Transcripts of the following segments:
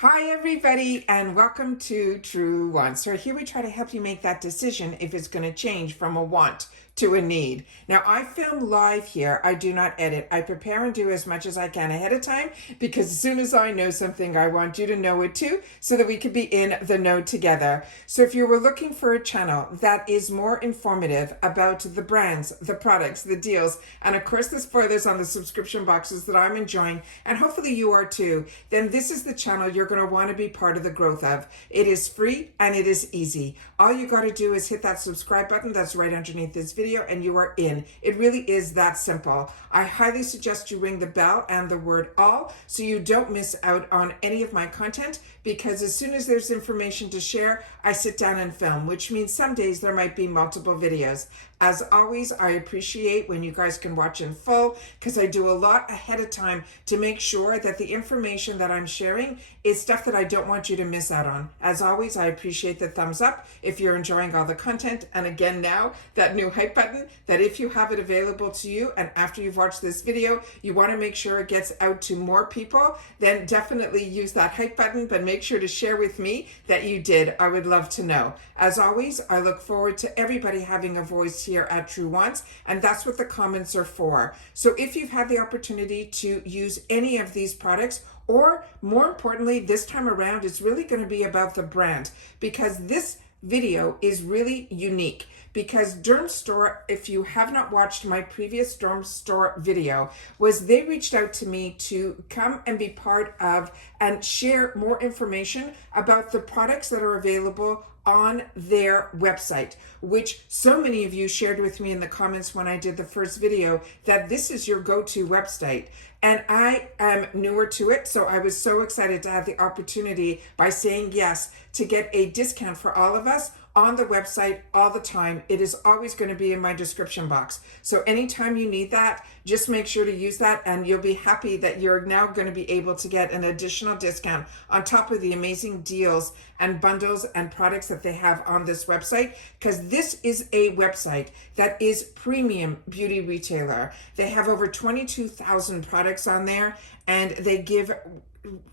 Hi everybody and welcome to Truewants. So here we try to help you make that decision if it's going to change from a want to a need. Now I film live here. I do not edit. I prepare and do as much as I can ahead of time because as soon as I know something, I want you to know it too so that we could be in the know together. So if you were looking for a channel that is more informative about the brands, the products, the deals, and of course the spoilers on the subscription boxes that I'm enjoying, and hopefully you are too, then this is the channel you're going to want to be part of the growth of. It is free and it is easy. All you got to do is hit that subscribe button that's right underneath this video and you are in. It really is that simple. I highly suggest you ring the bell and the word all so you don't miss out on any of my content, because as soon as there's information to share, I sit down and film, which means some days there might be multiple videos. As always, I appreciate when you guys can watch in full because I do a lot ahead of time to make sure that the information that I'm sharing is stuff that I don't want you to miss out on. As always, I appreciate the thumbs up if you're enjoying all the content. And again, now that new hype button, that if you have it available to you and after you've watched this video, you want to make sure it gets out to more people, then definitely use that hype button, but make sure to share with me that you did. I would love to know. As always, I look forward to everybody having a voice here at Truewants, and that's what the comments are for. So if you've had the opportunity to use any of these products, or more importantly, this time around, it's really going to be about the brand, because this video is really unique. Because Dermstore, if you have not watched my previous Dermstore video, was they reached out to me to come and be part of and share more information about the products that are available on their website, which so many of you shared with me in the comments when I did the first video that this is your go-to website. And I am newer to it, so I was so excited to have the opportunity by saying yes to get a discount for all of us on the website all the time. It is always going to be in my description box. So anytime you need that, just make sure to use that and you'll be happy that you're now going to be able to get an additional discount on top of the amazing deals and bundles and products that they have on this website, because this is a website that is premium beauty retailer. They have over 22,000 products on there and they give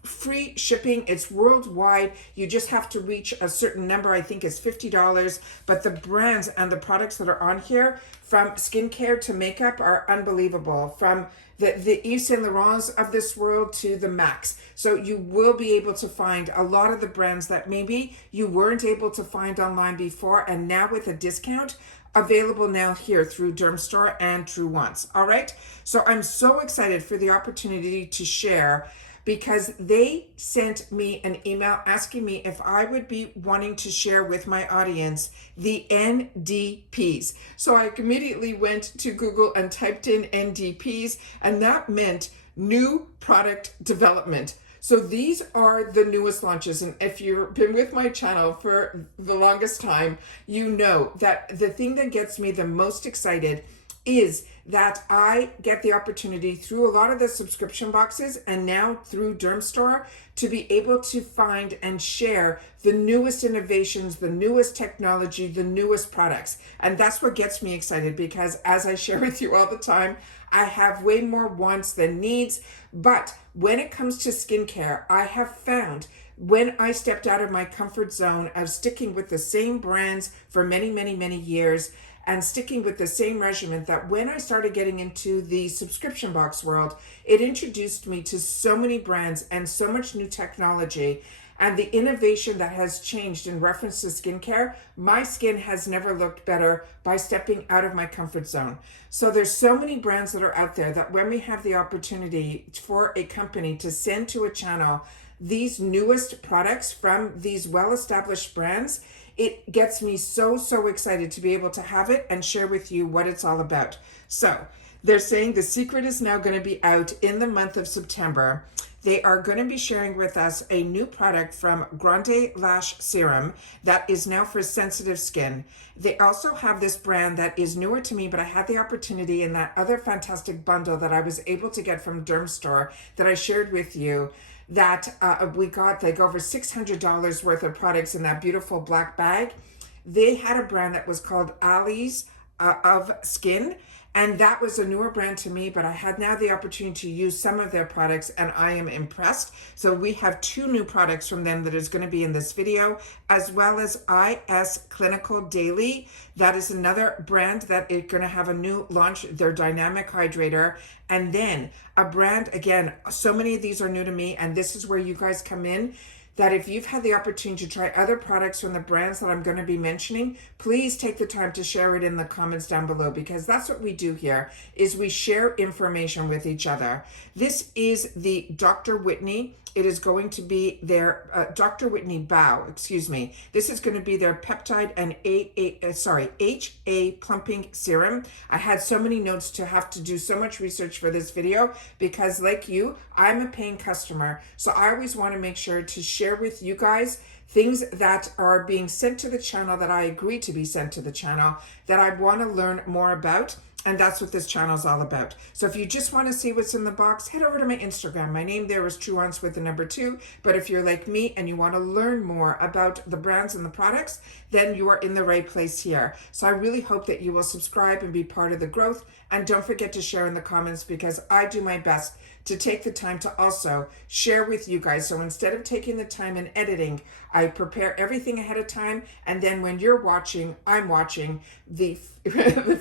free shipping. It's worldwide. You just have to reach a certain number. I think it's $50, but the brands and the products that are on here, from skincare to makeup, are unbelievable. From the Yves Saint Laurents of this world to the Max. So you will be able to find a lot of the brands that maybe you weren't able to find online before, and now with a discount available now here through Dermstore and Truewants. All right. So I'm so excited for the opportunity to share, because they sent me an email asking me if I would be wanting to share with my audience the NDPs. So I immediately went to Google and typed in NDPs, and that meant new product development. So these are the newest launches, and if you've been with my channel for the longest time, you know that the thing that gets me the most excited is that I get the opportunity through a lot of the subscription boxes and now through Dermstore to be able to find and share the newest innovations, the newest technology, the newest products. And that's what gets me excited, because as I share with you all the time, I have way more wants than needs. But when it comes to skincare, I have found when I stepped out of my comfort zone of sticking with the same brands for many, many, many years, and sticking with the same regimen, that when I started getting into the subscription box world, it introduced me to so many brands and so much new technology and the innovation that has changed in reference to skincare. My skin has never looked better by stepping out of my comfort zone. So there's so many brands that are out there that when we have the opportunity for a company to send to a channel these newest products from these well-established brands, it gets me so excited to be able to have it and share with you what it's all about. So they're saying the secret is now going to be out in the month of September. They are going to be sharing with us a new product from Grande Lash Serum that is now for sensitive skin. They also have this brand that is newer to me, but I had the opportunity in that other fantastic bundle that I was able to get from Dermstore that I shared with you, that we got like over $600 worth of products in that beautiful black bag. They had a brand that was called Ali's of skin. And that was a newer brand to me, but I had now the opportunity to use some of their products and I am impressed. So we have 2 new products from them that is going to be in this video, as well as IS Clinical Daily. That is another brand that is going to have a new launch, their dynamic hydrator. And then a brand, again, so many of these are new to me, and this is where you guys come in, that if you've had the opportunity to try other products from the brands that I'm going to be mentioning, please take the time to share it in the comments down below, because that's what we do here, is we share information with each other. This is the Dr. Whitney. It is going to be their Dr. Whitney Bow, excuse me. This is going to be their peptide and HA plumping serum. I had so many notes to have to do so much research for this video because, like you, I'm a paying customer. So I always want to make sure to share with you guys things that are being sent to the channel that I agree to be sent to the channel that I want to learn more about. And that's what this channel is all about. So if you just want to see what's in the box, head over to my Instagram. My name there is Truewants with the number 2. But if you're like me and you want to learn more about the brands and the products, then you are in the right place here. So I really hope that you will subscribe and be part of the growth. And don't forget to share in the comments, because I do my best to take the time to also share with you guys. So instead of taking the time and editing, I prepare everything ahead of time. And then when you're watching, I'm watching the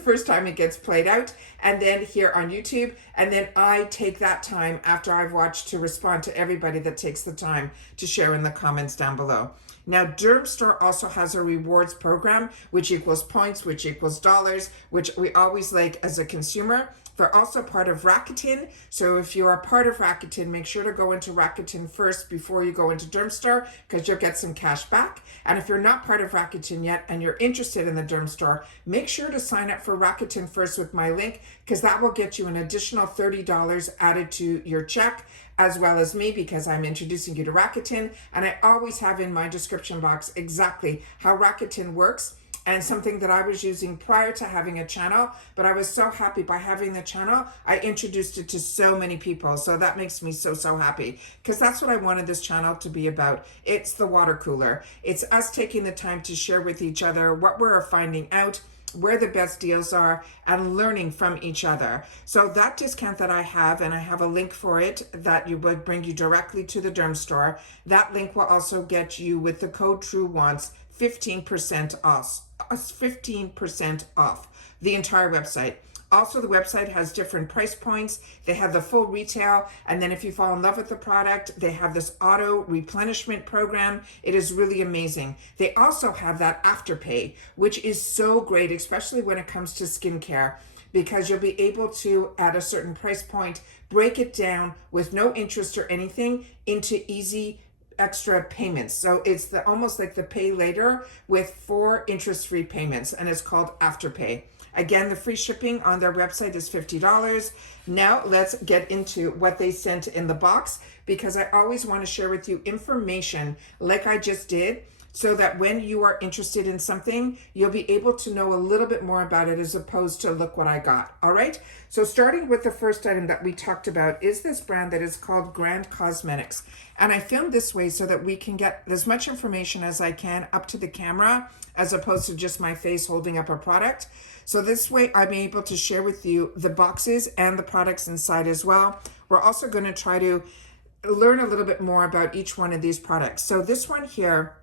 first time it gets played out, and then here on YouTube. And then I take that time after I've watched to respond to everybody that takes the time to share in the comments down below. Now, Dermstore also has a rewards program, which equals points, which equals dollars, which we always like as a consumer. They're also part of Rakuten. So if you are part of Rakuten, make sure to go into Rakuten first before you go into Dermstore, because you'll get some cash back. And if you're not part of Rakuten yet and you're interested in the Dermstore, make sure to sign up for Rakuten first with my link, because that will get you an additional $30 added to your check, as well as me, because I'm introducing you to Rakuten. And I always have in my description box exactly how Rakuten works, and something that I was using prior to having a channel, but I was so happy by having the channel, I introduced it to so many people. So that makes me so happy, because that's what I wanted this channel to be about. It's the water cooler. It's us taking the time to share with each other what we're finding out, where the best deals are, and learning from each other. So that discount that I have, and I have a link for it that would bring you directly to the Dermstore. That link will also get you, with the code Truewants, 15% off. 15% off the entire website. Also, the website has different price points. They have the full retail, and then if you fall in love with the product, they have this auto replenishment program. It is really amazing. They also have that afterpay, which is so great, especially when it comes to skincare, because you'll be able to, at a certain price point, break it down with no interest or anything into easy extra payments. So it's almost like the pay later with 4 interest-free payments, and it's called Afterpay. Again, the free shipping on their website is $50. Now let's get into what they sent in the box, because I always want to share with you information like I just did, so that when you are interested in something, you'll be able to know a little bit more about it, as opposed to look what I got. All right. So starting with the first item that we talked about is this brand that is called Grand Cosmetics. And I filmed this way so that we can get as much information as I can up to the camera, as opposed to just my face holding up a product. So this way I'm able to share with you the boxes and the products inside as well. We're also going to try to learn a little bit more about each one of these products. So this one here,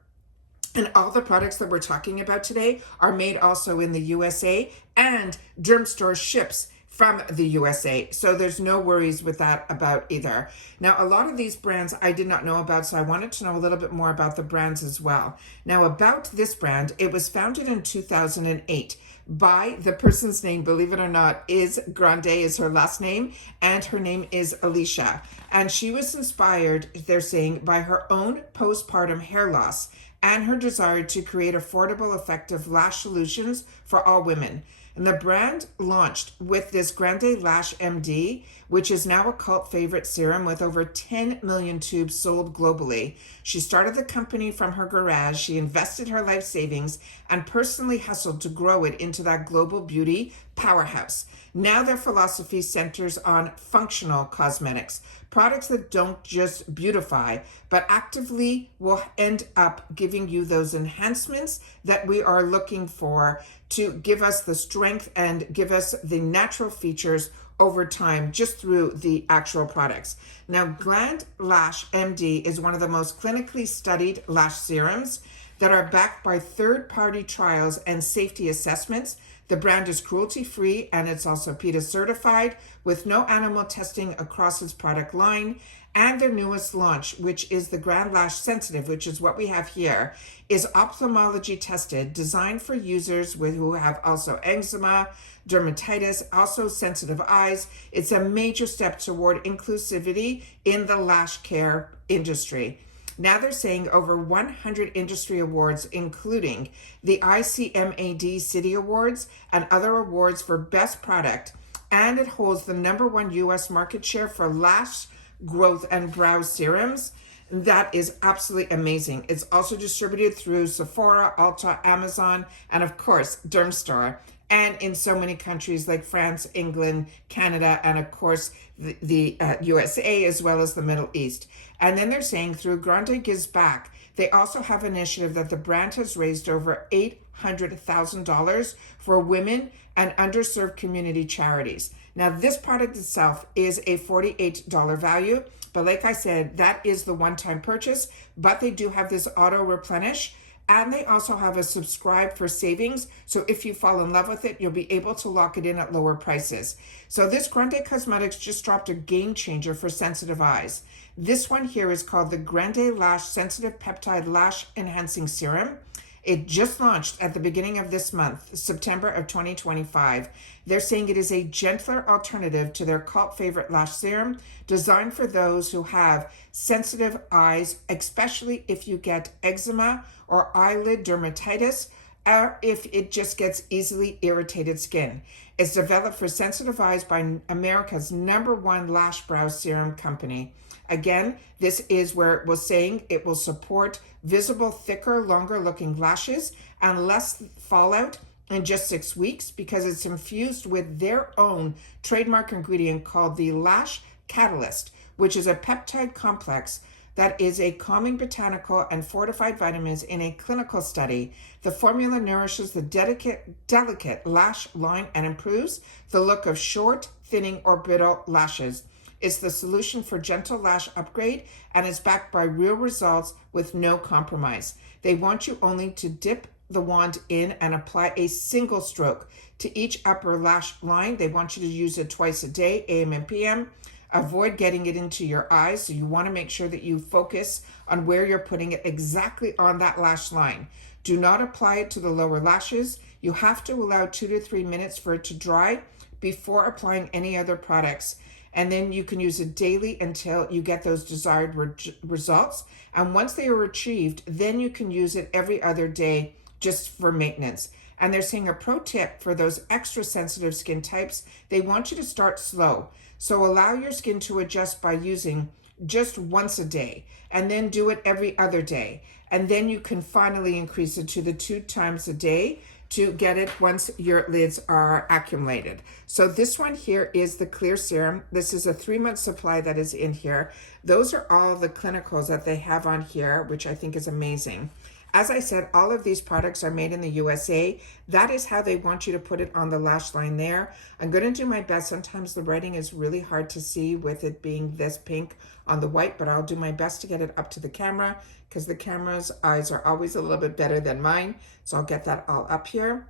and all the products that we're talking about today, are made also in the USA, and Dermstore ships from the USA. So there's no worries with that about either. Now, a lot of these brands I did not know about, so I wanted to know a little bit more about the brands as well. Now, about this brand, it was founded in 2008 by the person's name, believe it or not, is Grande, is her last name, and her name is Alicia. And she was inspired, they're saying, by her own postpartum hair loss and her desire to create affordable, effective lash solutions for all women. And the brand launched with this Grande Lash MD, which is now a cult favorite serum with over 10 million tubes sold globally. She started the company from her garage. She invested her life savings and personally hustled to grow it into that global beauty powerhouse. Now their philosophy centers on functional cosmetics, products that don't just beautify, but actively will end up giving you those enhancements that we are looking for to give us the strength and give us the natural features over time just through the actual products. Now, Gland Lash MD is one of the most clinically studied lash serums that are backed by third-party trials and safety assessments. The brand is cruelty-free and it's also PETA certified with no animal testing across its product line. And their newest launch, which is the Grand Lash Sensitive, which is what we have here, is ophthalmology tested, designed for users who have also eczema, dermatitis, also sensitive eyes. It's a major step toward inclusivity in the lash care industry. Now they're saying over 100 industry awards, including the ICMAD City Awards and other awards for best product. And it holds the #1 US market share for lash growth and brow serums. That is absolutely amazing. It's also distributed through Sephora, Ulta, Amazon, and of course, Dermstore, and in so many countries like France, England, Canada, and of course, the USA, as well as the Middle East. And then they're saying through Grande Gives Back, they also have an initiative that the brand has raised over $800,000 for women and underserved community charities. Now, this product itself is a $48 value, but like I said, that is the one-time purchase, but they do have this auto replenish, and they also have a subscribe for savings. So if you fall in love with it, you'll be able to lock it in at lower prices. So this Grande Cosmetics just dropped a game changer for sensitive eyes. This one here is called the Grande Lash Sensitive Peptide Lash Enhancing Serum. It just launched at the beginning of this month, September of 2025. They're saying it is a gentler alternative to their cult favorite lash serum, designed for those who have sensitive eyes, especially if you get eczema or eyelid dermatitis, or if it just gets easily irritated skin. It's developed for sensitive eyes by America's #1 lash brow serum company. Again, this is where it was saying it will support visible, thicker, longer looking lashes and less fallout in just 6 weeks because it's infused with their own trademark ingredient called the Lash Catalyst, which is a peptide complex that is a calming botanical and fortified vitamins in a clinical study. The formula nourishes the delicate lash line and improves the look of short, thinning, or brittle lashes. It's the solution for gentle lash upgrade and is backed by real results with no compromise. They want you only to dip the wand in and apply a single stroke to each upper lash line. They want you to use it twice a day, AM and PM. Avoid getting it into your eyes. So you want to make sure that you focus on where you're putting it exactly on that lash line. Do not apply it to the lower lashes. You have to allow 2 to 3 minutes for it to dry before applying any other products. And then you can use it daily until you get those desired results. And once they are achieved, then you can use it every other day just for maintenance. And they're saying a pro tip for those extra sensitive skin types, they want you to start slow. So allow your skin to adjust by using just once a day, and then do it every other day. And then you can finally increase it to the 2 times a day to get it once your lids are accumulated. So this one here is the clear serum. This is a 3-month supply that is in here. Those are all the clinicals that they have on here, which I think is amazing. As I said, all of these products are made in the USA. That is how they want you to put it on the lash line there. I'm going to do my best. Sometimes the writing is really hard to see with it being this pink on the white, but I'll do my best to get it up to the camera because the camera's eyes are always a little bit better than mine. So I'll get that all up here.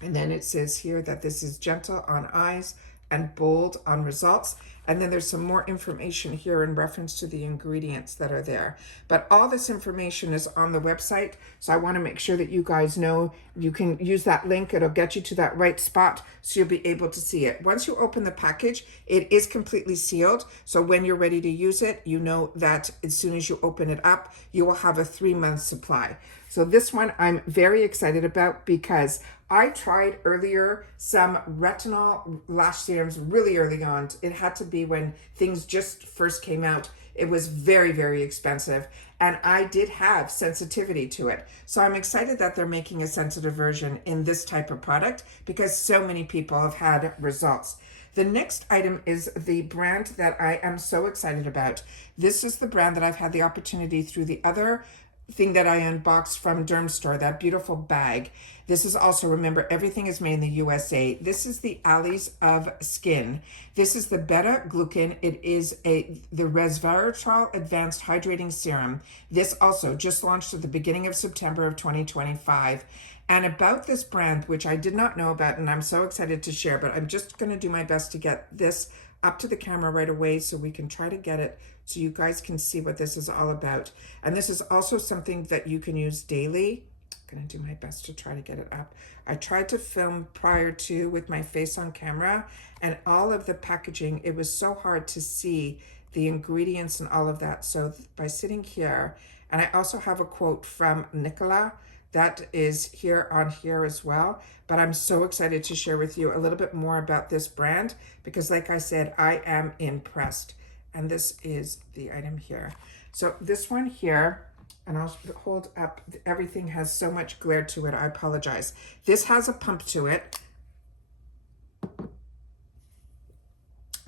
And then it says here that this is gentle on eyes and bold on results. And then there's some more information here in reference to the ingredients that are there. But all this information is on the website. So I want to make sure that you guys know you can use that link. It'll get you to that right spot so you'll be able to see it. Once you open the package, it is completely sealed. So when you're ready to use it, you know that as soon as you open it up, you will have a 3-month supply. So this one I'm very excited about because I tried earlier some retinol lash serums really early on. It had to be when things just first came out. It was very, very expensive. And I did have sensitivity to it. So I'm excited that they're making a sensitive version in this type of product because so many people have had results. The next item is the brand that I am so excited about. This is the brand that I've had the opportunity through the other thing that I unboxed from Dermstore, that beautiful bag. This is also, remember, everything is made in the USA. This is the Alleys of Skin. This is the Beta Glucan. It is the resveratrol Advanced Hydrating Serum. This also just launched at the beginning of September of 2025. And about this brand, which I did not know about, and I'm so excited to share, but I'm just going to do my best to get this up to the camera right away so we can try to get it so you guys can see what this is all about. And this is also something that you can use daily. I'm going to do my best to try to get it up. I tried to film prior to with my face on camera, and all of the packaging, it was so hard to see the ingredients and all of that. So by sitting here, and I also have a quote from Nicola that is here on here as well. But I'm so excited to share with you a little bit more about this brand because like I said, I am impressed. And this is the item here. So this one here, and I'll hold up, everything has so much glare to it, I apologize. This has a pump to it.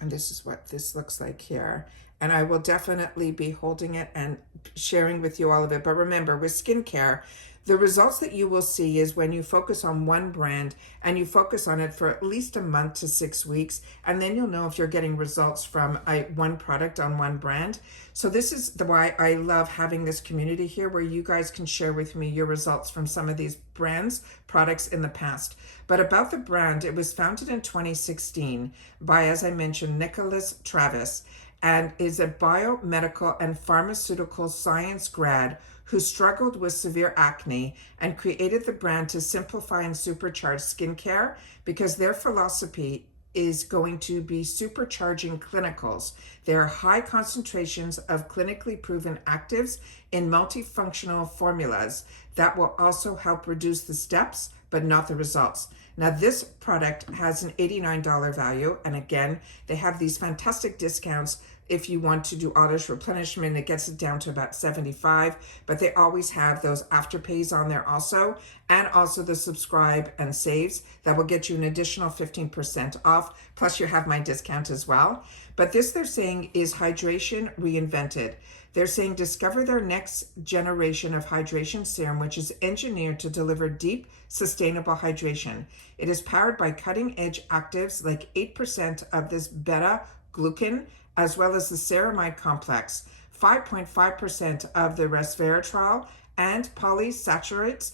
And this is what this looks like here. And I will definitely be holding it and sharing with you all of it. But remember, with skincare, the results that you will see is when you focus on one brand and you focus on it for at least a month to 6 weeks, and then you'll know if you're getting results from one product on one brand. So this is why I love having this community here where you guys can share with me your results from some of these brands, products in the past. But about the brand, it was founded in 2016 by, as I mentioned, Nicholas Travis, and is a biomedical and pharmaceutical science grad who struggled with severe acne and created the brand to simplify and supercharge skincare because their philosophy is going to be supercharging clinicals. There are high concentrations of clinically proven actives in multifunctional formulas that will also help reduce the steps, but not the results. Now, this product has an $89 value. And again, they have these fantastic discounts. If you want to do auto replenishment, it gets it down to about $75, but they always have those afterpays on there also, and also the subscribe and saves that will get you an additional 15% off. Plus you have my discount as well. But this, they're saying, is hydration reinvented. They're saying discover their next generation of hydration serum, which is engineered to deliver deep, sustainable hydration. It is powered by cutting-edge actives like 8% of this beta-glucan, as well as the ceramide complex, 5.5% of the resveratrol and polysaccharides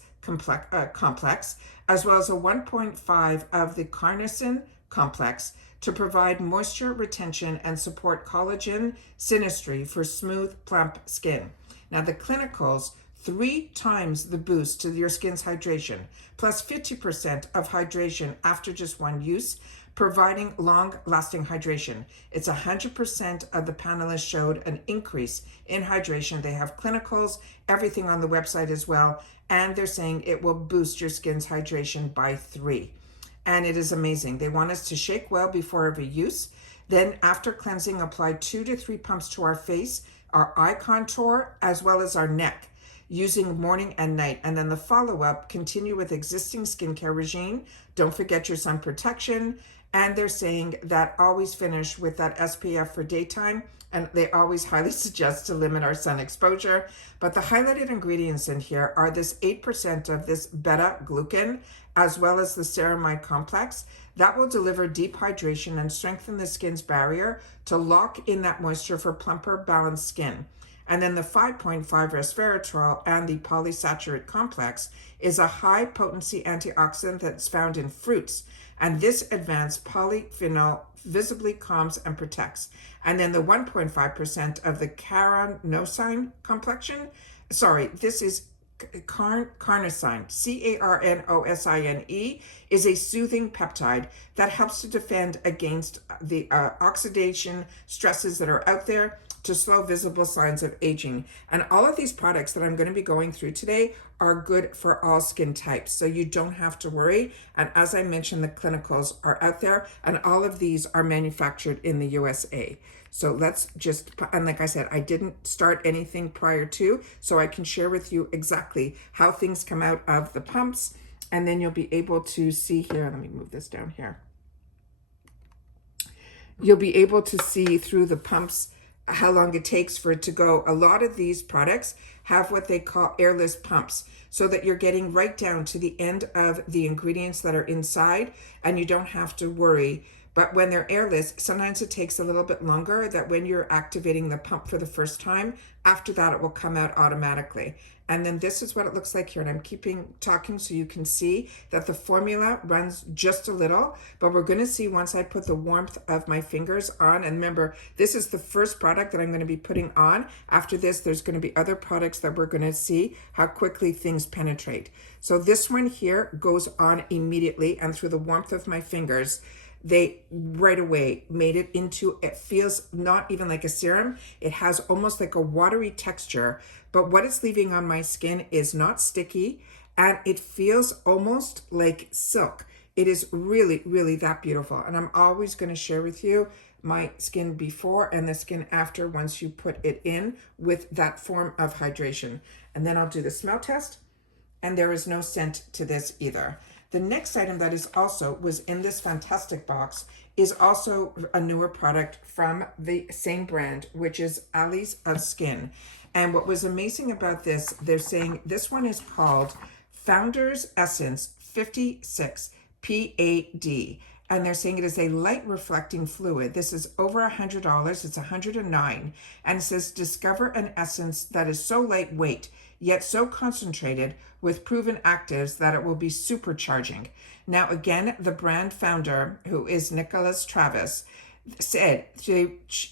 complex, as well as a 1.5 of the carnosine complex to provide moisture retention and support collagen synastry for smooth, plump skin. Now the clinicals, 3 times the boost to your skin's hydration, plus 50% of hydration after just one use, providing long-lasting hydration. It's 100% of the panelists showed an increase in hydration. They have clinicals, everything on the website as well, and they're saying it will boost your skin's hydration by 3. And it is amazing. They want us to shake well before every use. Then after cleansing, apply 2 to 3 pumps to our face, our eye contour, as well as our neck, using morning and night. And then the follow-up, continue with existing skincare regime. Don't forget your sun protection. And they're saying that always finish with that SPF for daytime. And they always highly suggest to limit our sun exposure. But the highlighted ingredients in here are this 8% of this beta-glucan, as well as the ceramide complex, that will deliver deep hydration and strengthen the skin's barrier to lock in that moisture for plumper, balanced skin. And then the 5.5 resveratrol and the polysaccharide complex is a high potency antioxidant that's found in fruits, And this advanced polyphenol visibly calms and protects. And then the 1.5% of the carnosine complexion, this is carnosine, carnosine, is a soothing peptide that helps to defend against the oxidation stresses that are out there to slow visible signs of aging. And all of these products that I'm going to be going through today are good for all skin types, so you don't have to worry. And as I mentioned, the clinicals are out there, and all of these are manufactured in the USA. So let's just, and like I said, I didn't start anything prior to, so I can share with you exactly how things come out of the pumps, and then you'll be able to see here. Let me move this down here. You'll be able to see through the pumps how long it takes for it to go. A lot of these products have what they call airless pumps, so that you're getting right down to the end of the ingredients that are inside, and you don't have to worry. But when they're airless, sometimes it takes a little bit longer, that when you're activating the pump for the first time, after that it will come out automatically. And then this is what it looks like here. And I'm keeping talking so you can see that the formula runs just a little, but we're going to see once I put the warmth of my fingers on. And remember, this is the first product that I'm going to be putting on. After this, there's going to be other products that we're going to see how quickly things penetrate. So this one here goes on immediately, and through the warmth of my fingers, they right away made it into, it feels not even like a serum. It has almost like a watery texture, but what it's leaving on my skin is not sticky, and it feels almost like silk. It is really, really that beautiful. And I'm always going to share with you my skin before and the skin after once you put it in with that form of hydration. And then I'll do the smell test, and there is no scent to this either. The next item that is also was in this fantastic box is also a newer product from the same brand, which is Alleys of Skin. And what was amazing about this, they're saying this one is called Founder's Essence 56 PAD. And they're saying it is a light reflecting fluid. This is over $100. It's $109. And it says, discover an essence that is so lightweight, yet so concentrated with proven actives that it will be supercharging. Now, again, the brand founder, who is Nicholas Travis, said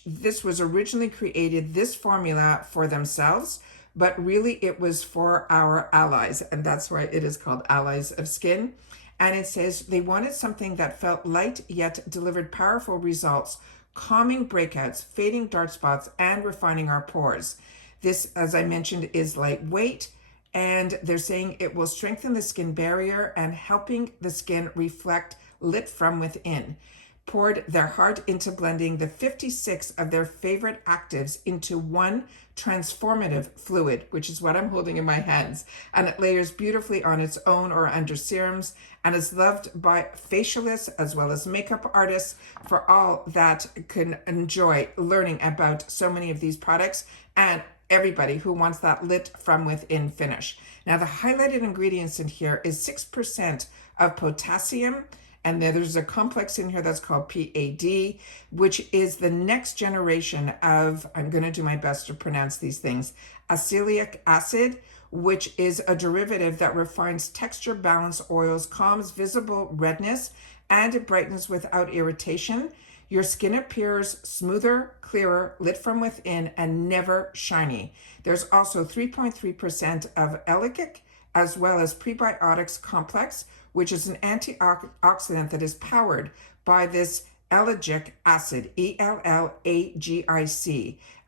this was originally created, this formula, for themselves, but really it was for our allies. And that's why it is called Allies of Skin. And it says they wanted something that felt light yet delivered powerful results, calming breakouts, fading dark spots, and refining our pores. This, as I mentioned, is lightweight, and they're saying it will strengthen the skin barrier and helping the skin reflect lit from within. Poured their heart into blending the 56 of their favorite actives into one transformative fluid, which is what I'm holding in my hands. And it layers beautifully on its own or under serums, and is loved by facialists as well as makeup artists, for all that can enjoy learning about so many of these products, and everybody who wants that lit from within finish. Now, the highlighted ingredients in here is 6% of potassium, and there's a complex in here that's called PAD, which is the next generation of, I'm going to do my best to pronounce these things, acylic acid, which is a derivative that refines texture, balance oils, calms visible redness, and it brightens without irritation. Your skin appears smoother, clearer, lit from within, and never shiny. There's also 3.3% of ellagic, as well as prebiotics complex, which is an antioxidant that is powered by this ellagic acid, ELLAGIC,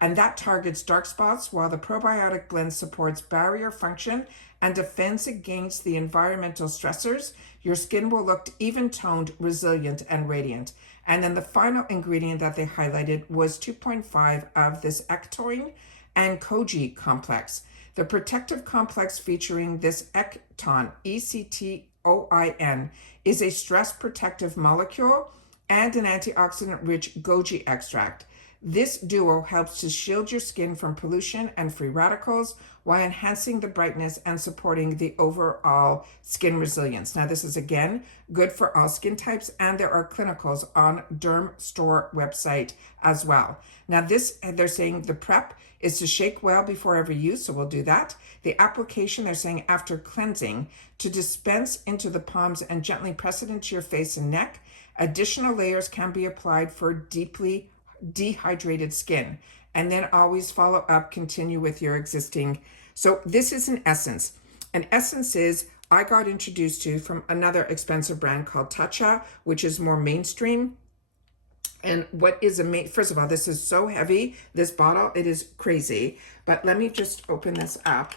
and that targets dark spots, while the probiotic blend supports barrier function and defends against the environmental stressors. Your skin will look even-toned, resilient, and radiant. And then the final ingredient that they highlighted was 2.5 of this ectoin and koji complex. The protective complex featuring this ecton, ECTOIN, is a stress protective molecule and an antioxidant-rich goji extract. This duo helps to shield your skin from pollution and free radicals while enhancing the brightness and supporting the overall skin resilience. Now, this is again good for all skin types, and there are clinicals on Dermstore website as well. Now, this, they're saying the prep is to shake well before every use, so we'll do that. The application, they're saying after cleansing, to dispense into the palms and gently press it into your face and neck. Additional layers can be applied for deeply dehydrated skin, and then always follow up, continue with your existing. So this is an essence. An essence is, I got introduced to from another expensive brand called Tatcha, which is more mainstream. And what is first of all, this is so heavy, this bottle, it is crazy. But let me just open this up.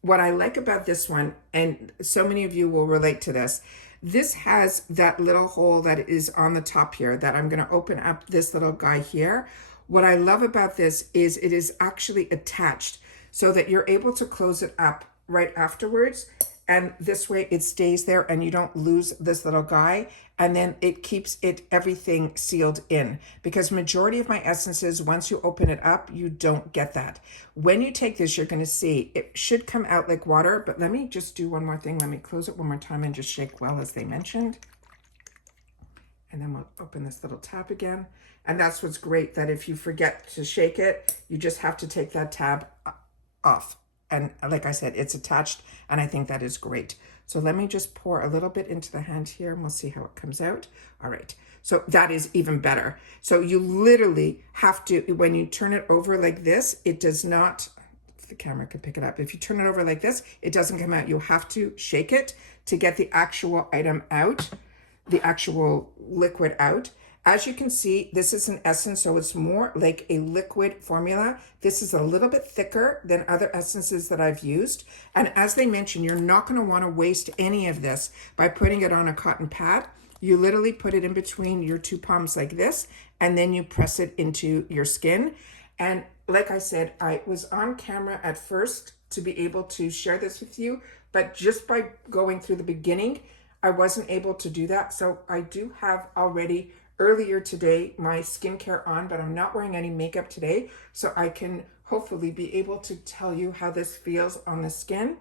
What I like about this one, and so many of you will relate to this, this has that little hole that is on the top here that I'm going to open up this little guy here. What I love about this is it is actually attached so that you're able to close it up right afterwards. And this way it stays there and you don't lose this little guy. And then it keeps everything sealed in, because majority of my essences, once you open it up, you don't get that. When you take this, you're going to see it should come out like water. But let me just do one more thing. Let me close it one more time and just shake well, as they mentioned. And then we'll open this little tab again. And that's what's great, that if you forget to shake it, you just have to take that tab off. And like I said, it's attached, and I think that is great. So let me just pour a little bit into the hand here, and we'll see how it comes out. All right, so that is even better. So you literally have to, when you turn it over like this, it does not, if the camera could pick it up, if you turn it over like this, it doesn't come out. You'll have to shake it to get the actual item out, the actual liquid out. As you can see, this is an essence, so it's more like a liquid formula. This is a little bit thicker than other essences that I've used. And as they mentioned, you're not going to want to waste any of this by putting it on a cotton pad. You literally put it in between your two palms like this, and then you press it into your skin. And like I said, I was on camera at first to be able to share this with you, but just by going through the beginning, I wasn't able to do that. So I do have already earlier today my skincare on, but I'm not wearing any makeup today, so I can hopefully be able to tell you how this feels on the skin.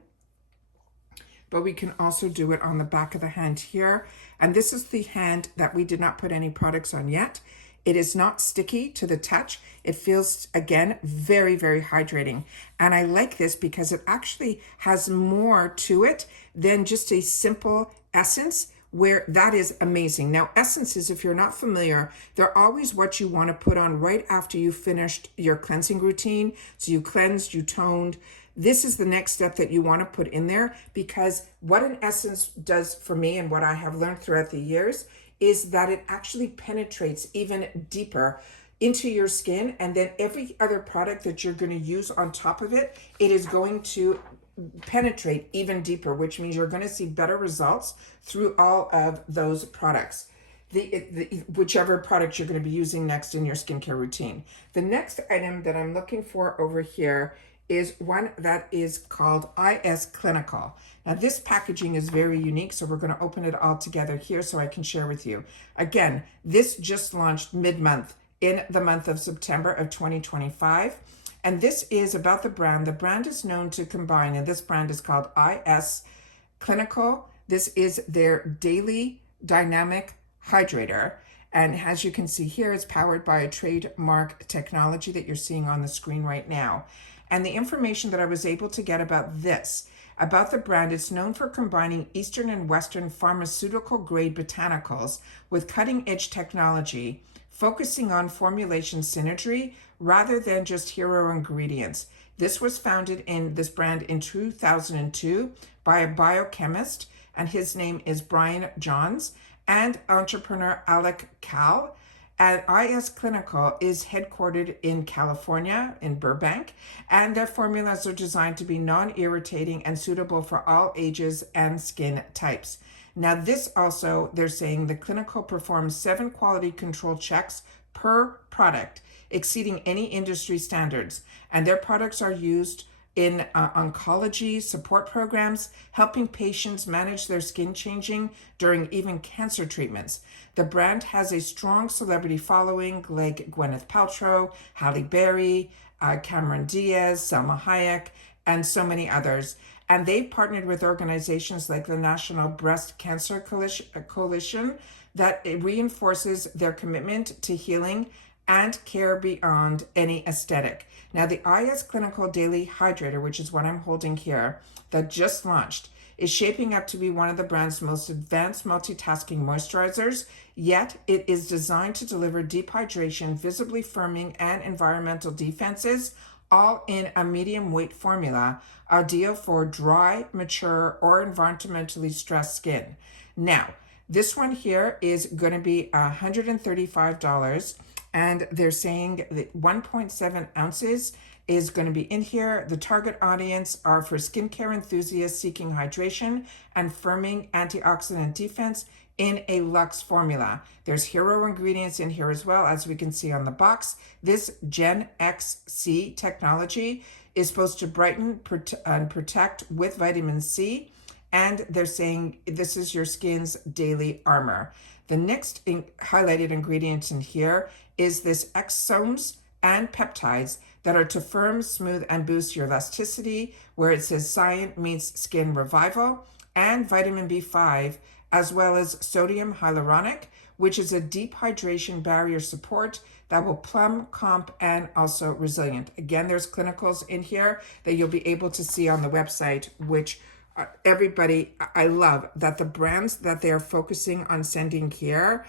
But we can also do it on the back of the hand here. And this is the hand that we did not put any products on yet. It is not sticky to the touch. It feels, again, very, very hydrating. And I like this because it actually has more to it than just a simple essence, where that is amazing. Now, essences, if you're not familiar, they're always what you want to put on right after you finished your cleansing routine. So you cleansed, you toned. This is the next step that you want to put in there, because what an essence does for me, and what I have learned throughout the years, is that it actually penetrates even deeper into your skin. And then every other product that you're going to use on top of it, it is going to penetrate even deeper, which means you're going to see better results through all of those products, whichever product you're going to be using next in your skincare routine. The next item that I'm looking for over here is one that is called IS Clinical. Now, this packaging is very unique, so we're going to open it all together here so I can share with you. Again, this just launched mid-month in the month of September of 2025. And this is about the brand. The brand is known to combine, and this brand is called IS Clinical. This is their daily dynamic hydrator. And as you can see here, it's powered by a trademark technology that you're seeing on the screen right now. And the information that I was able to get about this, about the brand, it's known for combining Eastern and Western pharmaceutical grade botanicals with cutting edge technology, focusing on formulation synergy rather than just hero ingredients. This was founded in this brand in 2002 by a biochemist, and his name is Brian Johns, and entrepreneur Alec Cal. And IS Clinical is headquartered in California, in Burbank, and their formulas are designed to be non-irritating and suitable for all ages and skin types. Now, this also, they're saying the Clinical performs 7 quality control checks per product, exceeding any industry standards. And their products are used in oncology support programs, helping patients manage their skin changing during even cancer treatments. The brand has a strong celebrity following like Gwyneth Paltrow, Halle Berry, Cameron Diaz, Selma Hayek, and so many others. And they've partnered with organizations like the National Breast Cancer Coalition that it reinforces their commitment to healing and care beyond any aesthetic. Now, the IS Clinical Daily Hydrator, which is what I'm holding here, that just launched, is shaping up to be one of the brand's most advanced multitasking moisturizers, yet it is designed to deliver deep hydration, visibly firming, and environmental defenses, all in a medium weight formula, ideal for dry, mature, or environmentally stressed skin. Now, this one here is going to be $135, and they're saying that 1.7 ounces is going to be in here. The target audience are for skincare enthusiasts seeking hydration and firming antioxidant defense in a luxe formula. There's hero ingredients in here as well, as we can see on the box. This Gen XC technology is supposed to brighten and protect with vitamin C, and they're saying this is your skin's daily armor. The next highlighted ingredient in here is this exosomes and peptides that are to firm, smooth, and boost your elasticity, where it says Science meets skin revival, and vitamin B5, as well as sodium hyaluronic, which is a deep hydration barrier support that will plumb, comp, and also resilient. Again, there's clinicals in here that you'll be able to see on the website, which everybody, I love that the brands that they are focusing on sending here,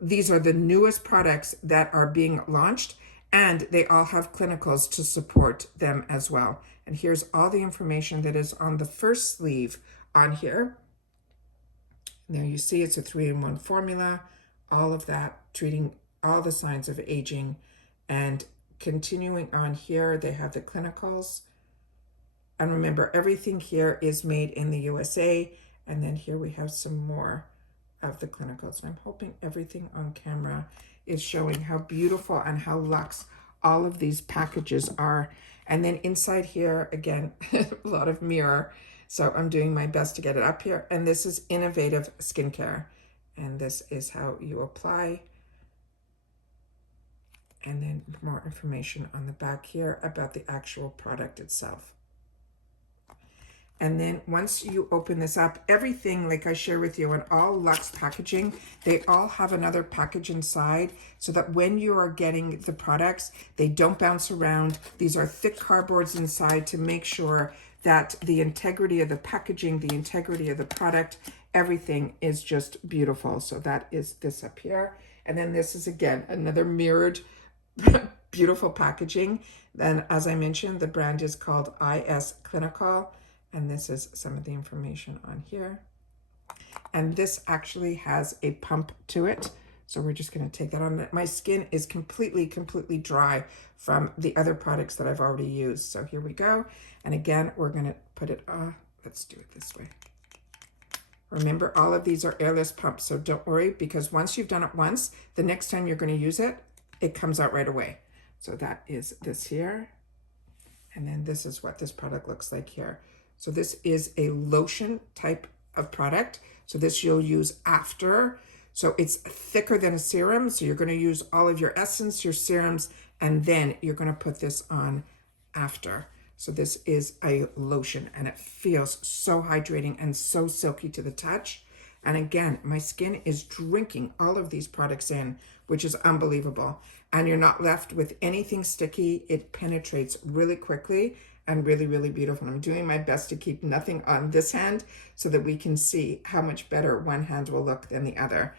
these are the newest products that are being launched, and they all have clinicals to support them as well. And here's all the information that is on the first sleeve on here. There you see it's a 3-in-1 formula, all of that, treating all the signs of aging. And continuing on here, they have the clinicals. And remember, everything here is made in the USA. And then here we have some more of the clinicals. And I'm hoping everything on camera is showing how beautiful and how luxe all of these packages are. And then inside here, again, a lot of mirror. So I'm doing my best to get it up here. And this is innovative skincare. And this is how you apply. And then more information on the back here about the actual product itself. And then once you open this up, everything, like I share with you, in all luxe packaging, they all have another package inside so that when you are getting the products, they don't bounce around. These are thick cardboards inside to make sure that the integrity of the packaging, the integrity of the product, everything is just beautiful. So that is this up here. And then this is, again, another mirrored, beautiful packaging. Then, as I mentioned, the brand is called IS Clinical. And this is some of the information on here. And this actually has a pump to it. So we're just going to take that on. My skin is completely dry from the other products that I've already used. So here we go. And again, we're going to put it, let's do it this way. Remember, all of these are airless pumps. So don't worry, because once you've done it once, the next time you're going to use it, it comes out right away. So that is this here. And then this is what this product looks like here. So this is a lotion type of product. So this you'll use after. So it's thicker than a serum. So you're going to use all of your essence, your serums, and then you're going to put this on after. So this is a lotion, and it feels so hydrating and so silky to the touch. And again, my skin is drinking all of these products in, which is unbelievable. And you're not left with anything sticky. It penetrates really quickly and really beautiful. I'm doing my best to keep nothing on this hand so that we can see how much better one hand will look than the other.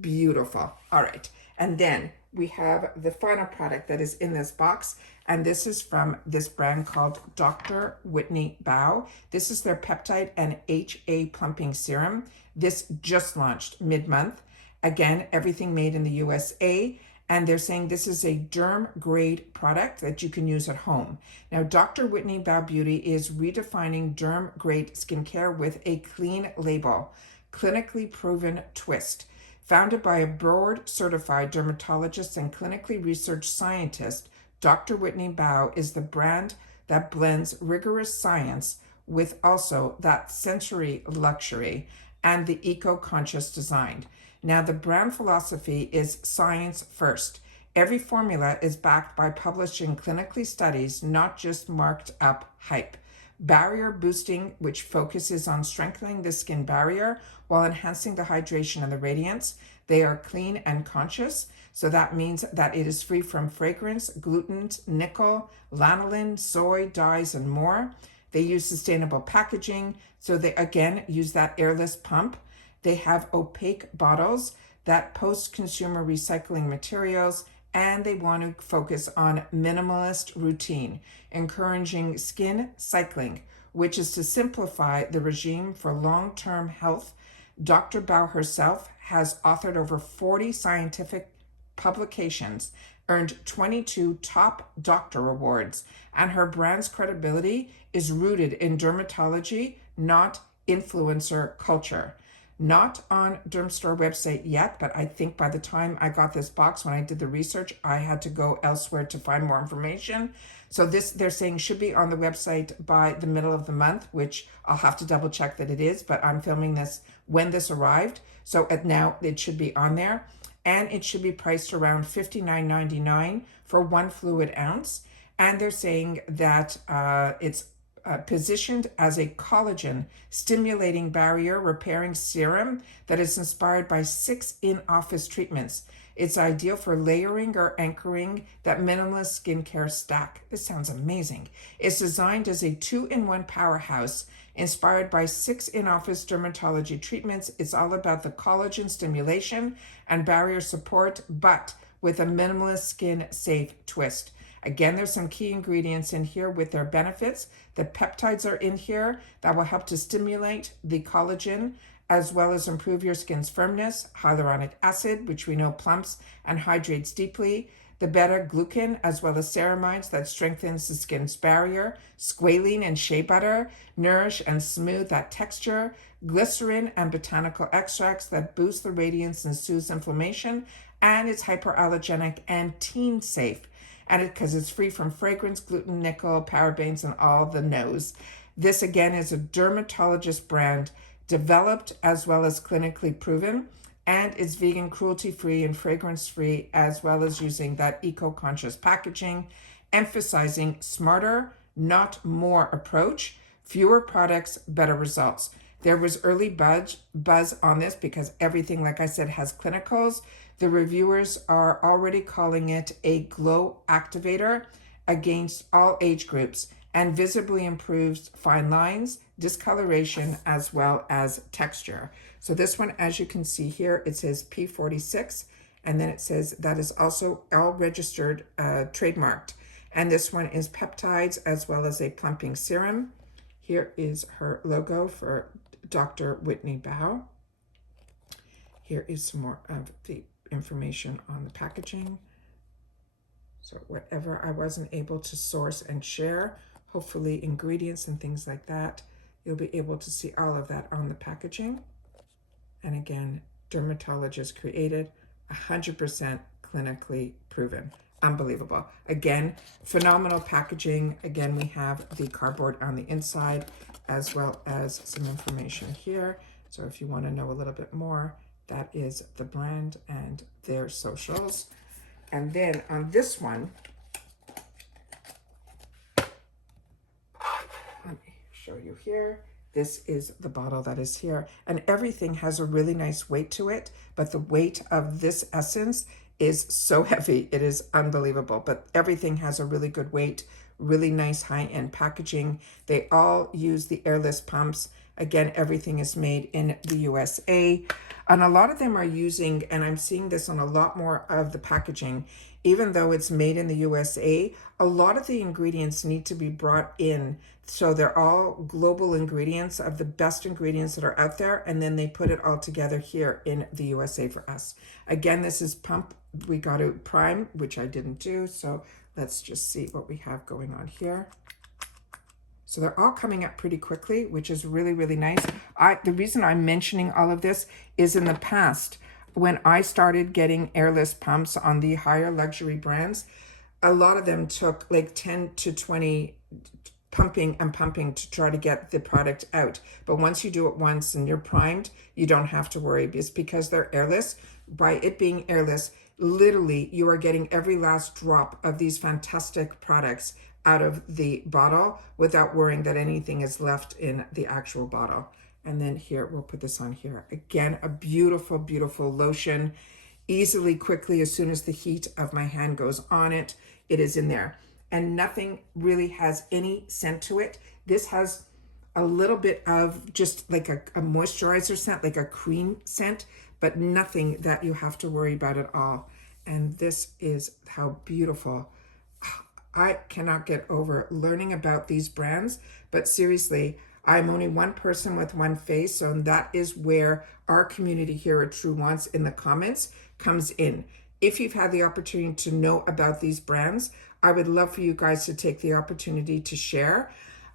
Beautiful. All right. And then we have the final product that is in this box. And this is from this brand called Dr. Whitney Bow. This is their peptide and HA plumping serum. This just launched mid-month. Again, everything made in the USA. And they're saying this is a derm grade product that you can use at home. Now, Dr. Whitney Bow Beauty is redefining derm grade skincare with a clean label, clinically proven twist. Founded by a board certified dermatologist and clinically researched scientist, Dr. Whitney Bow is the brand that blends rigorous science with also that sensory luxury and the eco-conscious design. Now, the brand philosophy is science first. Every formula is backed by publishing clinically studies, not just marked up hype. Barrier boosting, which focuses on strengthening the skin barrier while enhancing the hydration and the radiance. They are clean and conscious, so that means that it is free from fragrance, gluten, nickel, lanolin, soy, dyes, and more. They use sustainable packaging, so they again use that airless pump. They have opaque bottles that post-consumer recycling materials, and they want to focus on minimalist routine, encouraging skin cycling, which is to simplify the regime for long-term health. Dr. Bao herself has authored over 40 scientific publications, earned 22 top doctor awards, and her brand's credibility is rooted in dermatology, not influencer culture. Not on Dermstore website yet, but I think by the time I got this box, when I did the research, I had to go elsewhere to find more information. So this, they're saying, should be on the website by the middle of the month, which I'll have to double check that it is, but I'm filming this when this arrived. So now it should be on there. And it should be priced around $59.99 for 1 fluid ounce. And they're saying that it's positioned as a collagen stimulating barrier repairing serum that is inspired by 6 in-office treatments. It's ideal for layering or anchoring that minimalist skincare stack. This sounds amazing. It's designed as a 2-in-1 powerhouse inspired by 6 in-office dermatology treatments. It's all about the collagen stimulation and barrier support, but with a minimalist skin safe twist. Again, there's some key ingredients in here with their benefits. The peptides are in here that will help to stimulate the collagen as well as improve your skin's firmness. Hyaluronic acid, which we know plumps and hydrates deeply. The beta-glucan as well as ceramides that strengthens the skin's barrier. Squalene and shea butter nourish and smooth that texture. Glycerin and botanical extracts that boost the radiance and soothes inflammation. And it's hyperallergenic and teen safe. And because it's free from fragrance, gluten, nickel, parabens, and all the no's. This again is a dermatologist brand developed as well as clinically proven, and it's vegan, cruelty-free, and fragrance-free, as well as using that eco-conscious packaging, emphasizing smarter, not more approach, fewer products, better results. There was early buzz on this because everything, like I said, has clinicals. The reviewers are already calling it a glow activator against all age groups and visibly improves fine lines, discoloration, as well as texture. So this one, as you can see here, it says P46, and then it says that is also all registered, trademarked. And this one is peptides as well as a plumping serum. Here is her logo for Dr. Whitney Bao. Here is some more of the information on the packaging. So whatever I wasn't able to source and share, hopefully ingredients and things like that, you'll be able to see all of that on the packaging. And again, dermatologist created, 100% clinically proven. Unbelievable. Again, phenomenal packaging. Again, we have the cardboard on the inside as well as some information here. So if you want to know a little bit more, that is the brand and their socials. And then on this one, let me show you here. This is the bottle that is here. And everything has a really nice weight to it, but the weight of this essence is so heavy. It is unbelievable, but everything has a really good weight, really nice high-end packaging. They all use the airless pumps. Again, everything is made in the USA. And a lot of them are using, and I'm seeing this on a lot more of the packaging, even though it's made in the USA, a lot of the ingredients need to be brought in. So they're all global ingredients of the best ingredients that are out there, and then they put it all together here in the USA for us. Again, this is pump. We got to prime, which I didn't do. So let's just see what we have going on here. So they're all coming up pretty quickly, which is really, really nice. The reason I'm mentioning all of this is in the past, when I started getting airless pumps on the higher luxury brands, a lot of them took like 10 to 20 pumping and pumping to try to get the product out. But once you do it once and you're primed, you don't have to worry. It's because they're airless. By it being airless, literally you are getting every last drop of these fantastic products out of the bottle without worrying that anything is left in the actual bottle. And then here, we'll put this on here. Again, a beautiful, beautiful lotion. Easily, quickly, as soon as the heat of my hand goes on it, it is in there. And nothing really has any scent to it. This has a little bit of just like a moisturizer scent, like a cream scent, but nothing that you have to worry about at all. And this is how beautiful. I cannot get over learning about these brands, but seriously, I'm only one person with one face, so that is where our community here at Truewants in the comments comes in. If you've had the opportunity to know about these brands, I would love for you guys to take the opportunity to share.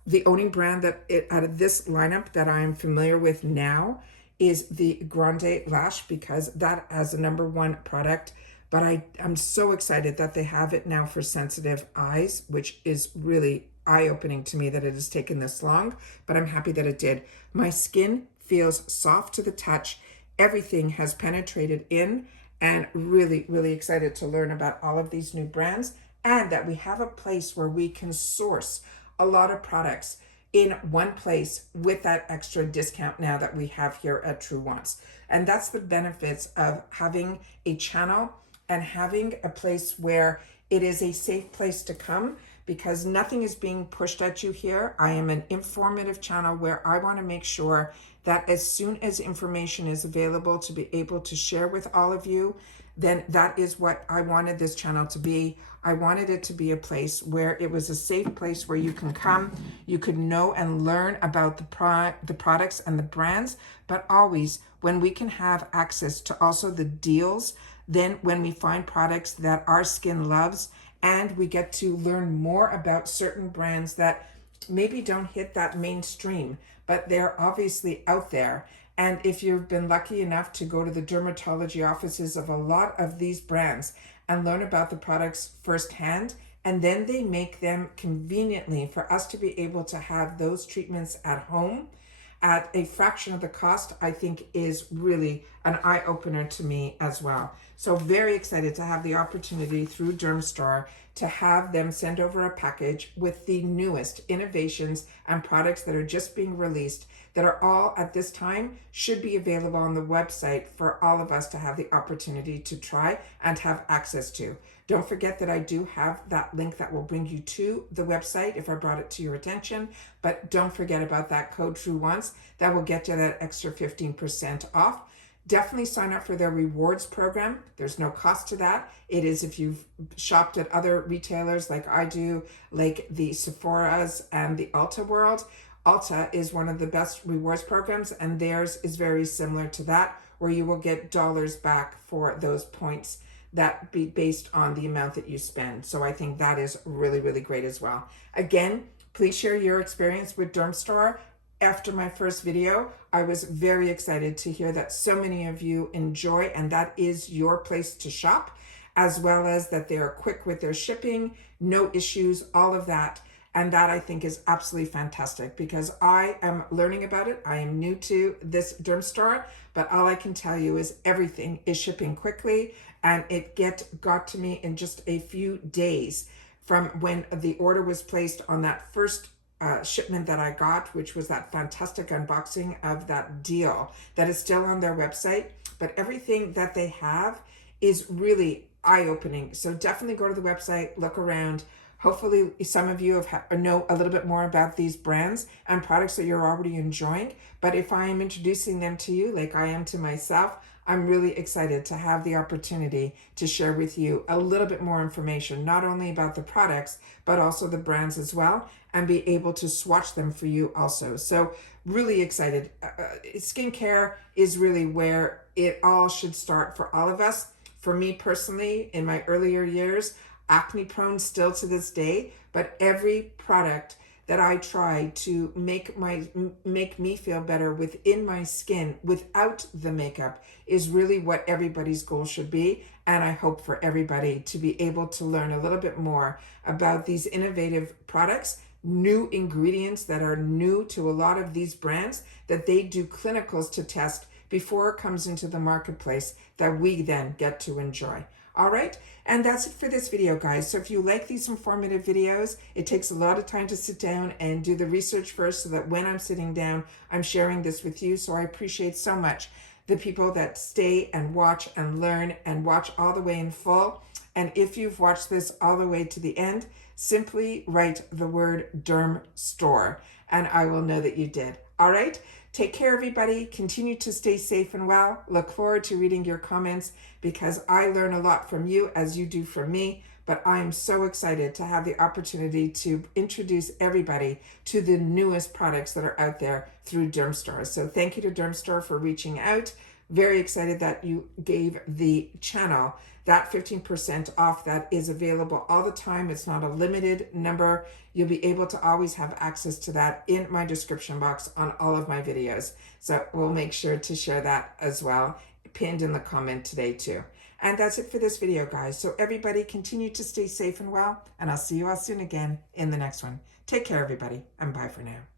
The only brand that out of this lineup that I'm familiar with now is the Grande Lash, because that has a #1 product. But I'm so excited that they have it now for sensitive eyes, which is really eye-opening to me that it has taken this long, but I'm happy that it did. My skin feels soft to the touch. Everything has penetrated in, and really, really excited to learn about all of these new brands, and that we have a place where we can source a lot of products in one place with that extra discount now that we have here at Truewants. And that's the benefits of having a channel and having a place where it is a safe place to come, because nothing is being pushed at you here. I am an informative channel where I want to make sure that as soon as information is available to be able to share with all of you, then that is what I wanted this channel to be. I wanted it to be a place where it was a safe place where you can come, you could know and learn about the products and the brands, but always when we can have access to also the deals, then when we find products that our skin loves, and we get to learn more about certain brands that maybe don't hit that mainstream, but they're obviously out there. And if you've been lucky enough to go to the dermatology offices of a lot of these brands and learn about the products firsthand, and then they make them conveniently for us to be able to have those treatments at home at a fraction of the cost, I think is really an eye-opener to me as well. So very excited to have the opportunity through Dermstore to have them send over a package with the newest innovations and products that are just being released, that are all at this time should be available on the website for all of us to have the opportunity to try and have access to. Don't forget that I do have that link that will bring you to the website if I brought it to your attention, but don't forget about that code Truewants. That will get you that extra 15% off. Definitely sign up for their rewards program. There's no cost to that. It is if you've shopped at other retailers like I do, like the Sephora's and the Ulta World. Ulta is one of the best rewards programs, and theirs is very similar to that, where you will get dollars back for those points that be based on the amount that you spend. So I think that is really, really great as well. Again, please share your experience with Dermstore. After my first video, I was very excited to hear that so many of you enjoy, and that is your place to shop, as well as that they are quick with their shipping, no issues, all of that. And that I think is absolutely fantastic, because I am learning about it. I am new to this Dermstore, but all I can tell you is everything is shipping quickly, and it got to me in just a few days from when the order was placed on that first shipment that I got, which was that fantastic unboxing of that deal that is still on their website. But everything that they have is really eye-opening. So definitely go to the website, look around. Hopefully some of you know a little bit more about these brands and products that you're already enjoying. But if I am introducing them to you like I am to myself, I'm really excited to have the opportunity to share with you a little bit more information, not only about the products, but also the brands as well, and be able to swatch them for you also. So really excited. Skincare is really where it all should start for all of us. For me personally, in my earlier years, acne prone still to this day, but every product that I try to make me feel better within my skin without the makeup is really what everybody's goal should be. And I hope for everybody to be able to learn a little bit more about these innovative products new ingredients that are new to a lot of these brands that they do clinicals to test before it comes into the marketplace that we then get to enjoy. All right, and that's it for this video, guys. So if you like these informative videos, it takes a lot of time to sit down and do the research first so that when I'm sitting down, I'm sharing this with you. So I appreciate so much the people that stay and watch and learn and watch all the way in full. And if you've watched this all the way to the end, simply write the word Dermstore and I will know that you did. All right. Take care, everybody. Continue to stay safe and well. Look forward to reading your comments because I learn a lot from you as you do from me. But I am so excited to have the opportunity to introduce everybody to the newest products that are out there through Dermstore. So thank you to Dermstore for reaching out. Very excited that you gave the channel that 15% off that is available all the time. It's not a limited number. You'll be able to always have access to that in my description box on all of my videos. So we'll make sure to share that as well, pinned in the comment today too. And that's it for this video, guys. So everybody continue to stay safe and well, and I'll see you all soon again in the next one. Take care, everybody, and bye for now.